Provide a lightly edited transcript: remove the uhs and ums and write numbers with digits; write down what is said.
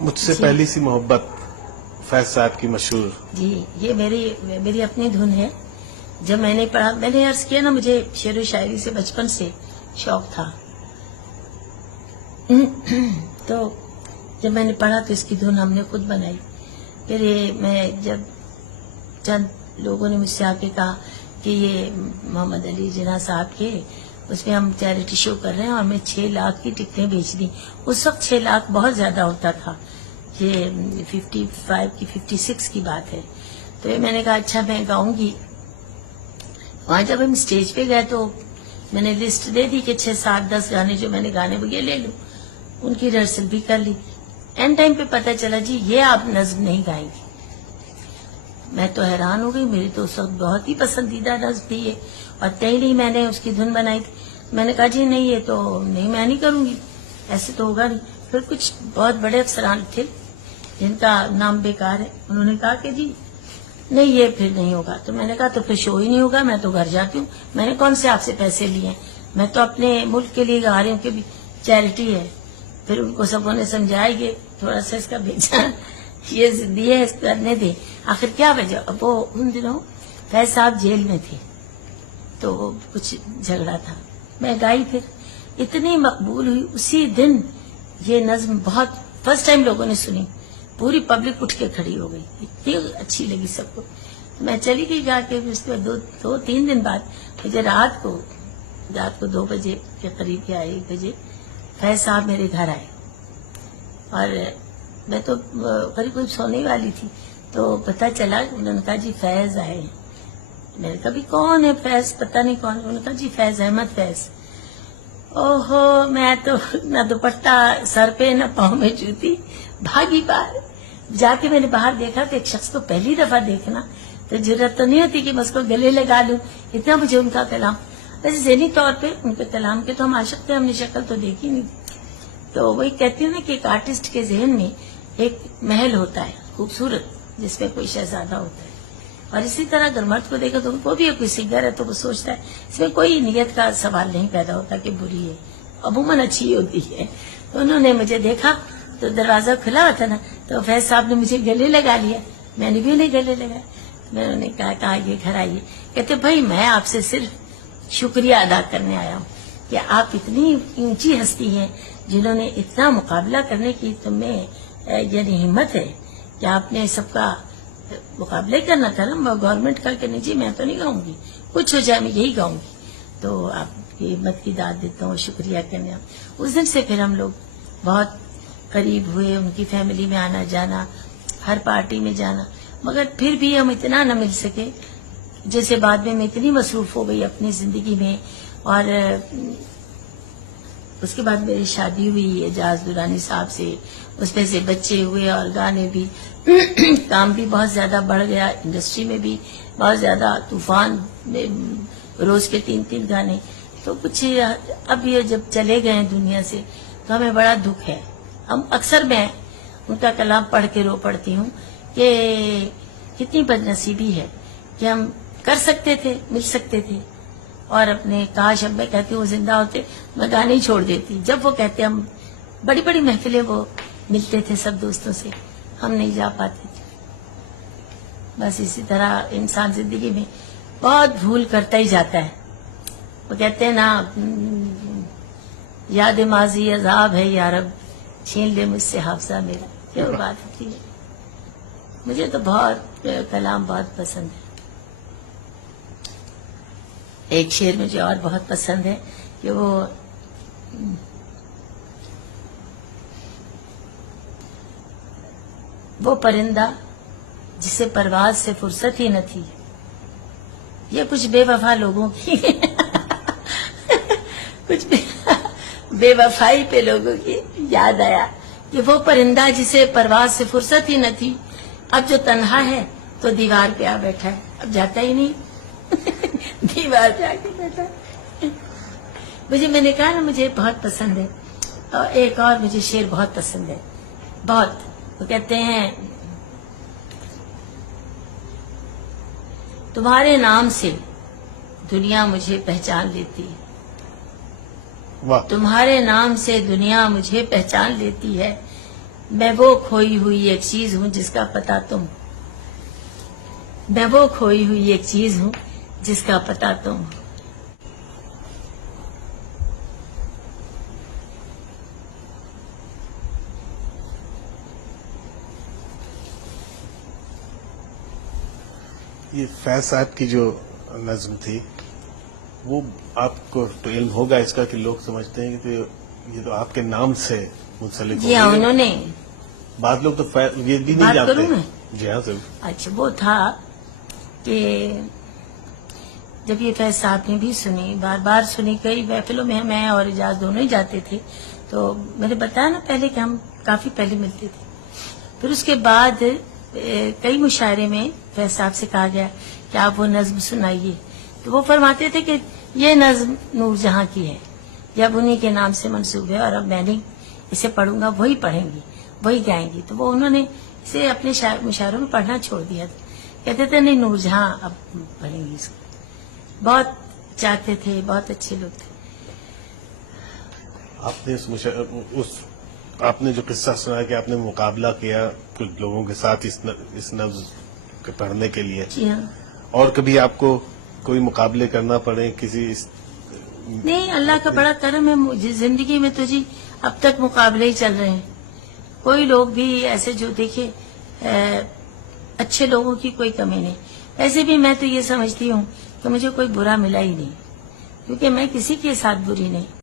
مجھ سے پہلی سی محبت فیض صاحب کی مشہور. جی یہ میری اپنی دھن ہے. جب میں نے پڑھا، میں نے عرض کیا نا مجھے شعر و شاعری سے بچپن سے شوق تھا، تو جب میں نے پڑھا تو اس کی دھن ہم نے خود بنائی. پھر یہ میں جب چند لوگوں نے مجھ سے آ کے کہا کہ یہ محمد علی جناح صاحب کے اس میں ہم چیریٹی شو کر رہے ہیں اور ہمیں 6 لاکھ کی ٹکٹیں بیچ دی. اس وقت 6 لاکھ بہت زیادہ ہوتا تھا، یہ 55 کی 56 کی بات ہے. تو یہ میں نے کہا اچھا میں گاؤں گی. وہاں جب ہم اسٹیج پہ گئے تو میں نے لسٹ دے دی کہ 6 7 10 گانے جو میں نے گانے وہ یہ لے لوں. ان کی ریہرسل بھی کر لی. اینڈ ٹائم پہ پتہ چلا جی یہ آپ نظم نہیں گائیں گی. میں تو حیران ہو گئی، میری تو اس وقت بہت ہی پسندیدہ نظم تھی یہ، اور نہیں میں نے اس کی دھن بنائی تھی. میں نے کہا جی نہیں یہ تو نہیں، میں نہیں کروں گی، ایسے تو ہوگا نہیں. پھر کچھ بہت بڑے افسران تھے جن کا نام بیکار ہے، انہوں نے کہا کہ جی نہیں یہ پھر نہیں ہوگا. تو میں نے کہا تو پھر شو ہی نہیں ہوگا، میں تو گھر جاتی ہوں. میں نے کون سے آپ سے پیسے لیے ہیں، میں تو اپنے ملک کے لیے گا رہی ہوں کہ چیریٹی ہے. پھر ان کو سبوں نے سمجھایا یہ تھوڑا سا اس کا بھیجا یہ ضدی ہے، اس کرنے دے. آخر کیا وجہ، وہ ان دنوں فیض صاحب جیل میں تھے تو کچھ جھگڑا تھا. میں گائی، پھر اتنی مقبول ہوئی اسی دن. یہ نظم بہت فرسٹ ٹائم لوگوں نے سنی، پوری پبلک اٹھ کے کھڑی ہو گئی، اتنی اچھی لگی سب کو. میں چلی گئی گا کے. اس کے بعد 2-3 دن بعد مجھے رات کو 2 بجے کے قریب یا 1 بجے فیض صاحب میرے گھر آئے، اور میں تو قریب سونے والی تھی. تو پتہ چلا، انہوں نے کہا جی فیض آئے. میں نے کہا بھی کون ہے فیض، پتہ نہیں کون. انہوں نے کہا جی فیض احمد فیض. اوہو، میں تو نہ دوپٹہ سر پہ نہ پاؤں میں جوتی، بھاگی باہر. جا کے میں نے باہر دیکھا کہ ایک شخص کو پہلی دفعہ دیکھنا تو ضرورت تو نہیں ہوتی کہ میں اس کو گلے لگا لوں، اتنا مجھے ان کا کلام. ویسے ذہنی طور پہ ان کے کلام کے تو ہم عاشق تھے، ہم نے شکل تو دیکھی نہیں تھی. تو وہی کہتی ہوں نا کہ ایک آرٹسٹ کے ذہن میں ایک محل ہوتا ہے خوبصورت، جس میں کوئی شہزادہ ہوتا ہے. اور اسی طرح اگر مرد کو دیکھا تو وہ بھی کوئی سنگر ہے تو وہ سوچتا ہے. اس میں کوئی نیت کا سوال نہیں پیدا ہوتا کہ بری ہے، عموماً اچھی ہوتی ہے. تو انہوں نے مجھے دیکھا تو دروازہ کھلا ہوا تھا نا، تو فیض صاحب نے مجھے گلے لگا لیا، میں نے بھی انہیں گلے لگایا. میں نے کہا یہ گھر آئیے. کہتے بھائی میں آپ سے صرف شکریہ ادا کرنے آیا ہوں کہ آپ اتنی اونچی ہستی ہیں جنہوں نے اتنا مقابلہ کرنے کی تم میں یعنی ہمت ہے کہ آپ نے سب کا مقابلہ کرنا تھا نا. گورنمنٹ کا کہ نہیں جی میں تو نہیں گاؤں گی، کچھ ہو جائے میں یہی گاؤں گی. تو آپ کی ہمت کی داد دیتا ہوں، شکریہ کرنے. اس دن سے پھر ہم لوگ بہت قریب ہوئے، ان کی فیملی میں آنا جانا، ہر پارٹی میں جانا. مگر پھر بھی ہم اتنا نہ مل سکے. جیسے بعد میں اتنی مصروف ہو گئی اپنی زندگی میں، اور اس کے بعد میری شادی ہوئی اعجاز درانی صاحب سے، اس میں سے بچے ہوئے اور گانے بھی کام بھی بہت زیادہ بڑھ گیا. انڈسٹری میں بھی بہت زیادہ طوفان، روز کے 3 گانے. تو کچھ اب یہ جب چلے گئے دنیا سے تو ہمیں بڑا دکھ ہے. ہم اکثر میں ان کا کلام پڑھ کے رو پڑتی ہوں کہ کتنی بد نصیبی ہے کہ ہم کر سکتے تھے، مل سکتے تھے. اور اپنے کاش، اب میں کہتی ہوں زندہ ہوتے میں گانے ہی چھوڑ دیتی. جب وہ کہتے ہم بڑی بڑی محفلیں وہ ملتے تھے سب دوستوں سے، ہم نہیں جا پاتے تھے. بس اسی طرح انسان زندگی میں بہت بھول کرتا ہی جاتا ہے. وہ کہتے ہیں نا یاد ماضی عذاب ہے یا رب، چھین لے مجھ سے حافظہ میرا. کیا بات ہوتی ہے. مجھے تو بہت کلام بہت پسند ہے. ایک شعر مجھے اور بہت پسند ہے کہ وہ پرندہ جسے پرواز سے فرصت ہی نہ تھی. یہ کچھ بے وفا لوگوں کی کچھ بے وفائی پہ لوگوں کی یاد آیا کہ وہ پرندہ جسے پرواز سے فرصت ہی نہ تھی، اب جو تنہا ہے تو دیوار پہ آ بیٹھا ہے، اب جاتا ہی نہیں دیوار پہ آ کے بیٹھا. میں نے کہا نا مجھے بہت پسند ہے. اور ایک اور مجھے شعر بہت پسند ہے، بہت. وہ کہتے ہیں تمہارے نام سے دنیا مجھے پہچان لیتی ہے، واہ. تمہارے نام سے دنیا مجھے پہچان لیتی ہے. میں وہ کھوئی ہوئی ایک چیز ہوں جس کا پتہ تم، میں وہ کھوئی ہوئی ایک چیز ہوں جس کا پتہ تم. یہ فیض صاحب کی جو نظم تھی وہ آپ کو تو علم ہوگا اس کا کہ لوگ سمجھتے ہیں کہ یہ تو آپ کے نام سے منسلک جی ہاں ہو گئی. انہوں نے. بعض لوگ تو یہ بھی نہیں بات جانتے. کروں میں؟ جی ہاں ضرور. اچھا وہ تھا کہ جب یہ فیض صاحب نے بھی سنی، بار بار سنی، کئی محفلوں میں میں اور اعجاز دونوں ہی جاتے تھے، تو میں نے بتایا نا پہلے کہ ہم کافی پہلے ملتے تھے. پھر اس کے بعد کئی مشاعرے میں فیض صاحب سے کہا گیا کہ آپ وہ نظم سنائیے، تو وہ فرماتے تھے کہ یہ نظم نور جہاں کی ہے، یہ اب انہیں کے نام سے منسوب ہے، اور اب میں نہیں اسے پڑھوں گا، وہی پڑھیں گی، وہی گائیں گی. تو وہ انہوں نے اسے اپنے مشاعروں میں پڑھنا چھوڑ دیا تھا. کہتے تھے نہیں نور جہاں اب پڑھیں گی اس کو. بہت چاہتے تھے، بہت اچھے لوگ تھے. آپ نے آپ نے جو قصہ سنا کہ آپ نے مقابلہ کیا کچھ لوگوں کے ساتھ اس نظم کے پڑھنے کے لیے، جی ہاں. اور کبھی آپ کو کوئی مقابلے کرنا پڑے کسی نہیں، اللہ کا بڑا کرم ہے مجھے زندگی میں، تو جی اب تک مقابلے ہی چل رہے ہیں. کوئی لوگ بھی ایسے جو دیکھے اچھے لوگوں کی کوئی کمی نہیں. ایسے بھی میں تو یہ سمجھتی ہوں کہ مجھے کوئی برا ملا ہی نہیں، کیونکہ میں کسی کے ساتھ بری نہیں.